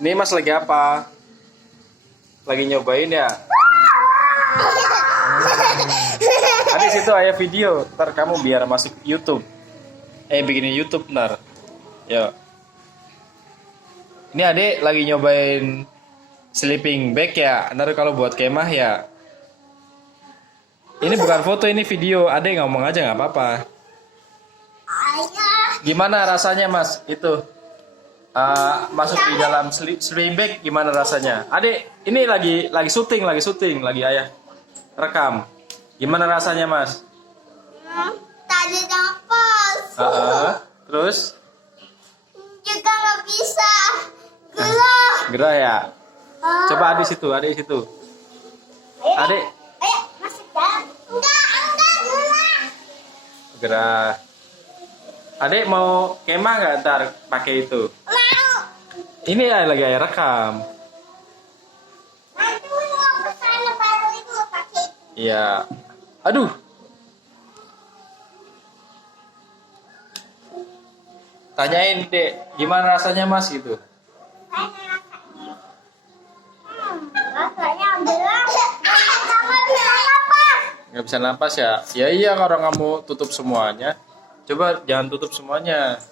Ini Mas lagi apa? Lagi nyobain ya? Ada situ ayah video. Ntar kamu biar masuk YouTube. Bikinin YouTube ntar. Yo. Ini adik lagi nyobain sleeping bag ya. Ntar kalau buat kemah ya. Ini bukan foto, ini video. Adik ngomong aja nggak apa-apa. Gimana rasanya Mas? Itu masuk di dalam sleeping bag gimana rasanya? Adik, ini lagi syuting, lagi ayah rekam. Gimana rasanya Mas? Tadi nafas. Terus? Juga nggak bisa. Gerah. Gerah ya? Coba adik situ. Adik. Ayo, masuk dalam. Enggak, gerah. Gerah. Adik mau kemah nggak ntar pakai itu? Mau. Ini ya lagi ayah rekam. Nanti mau ke sana baru itu pakai. Iya. Aduh. Tanyain dek, gimana rasanya Mas gitu? Rasanya gerah. Kamu bisa nafas. Nggak bisa napas ya? Ya iya kalau kamu tutup semuanya. Coba jangan tutup semuanya.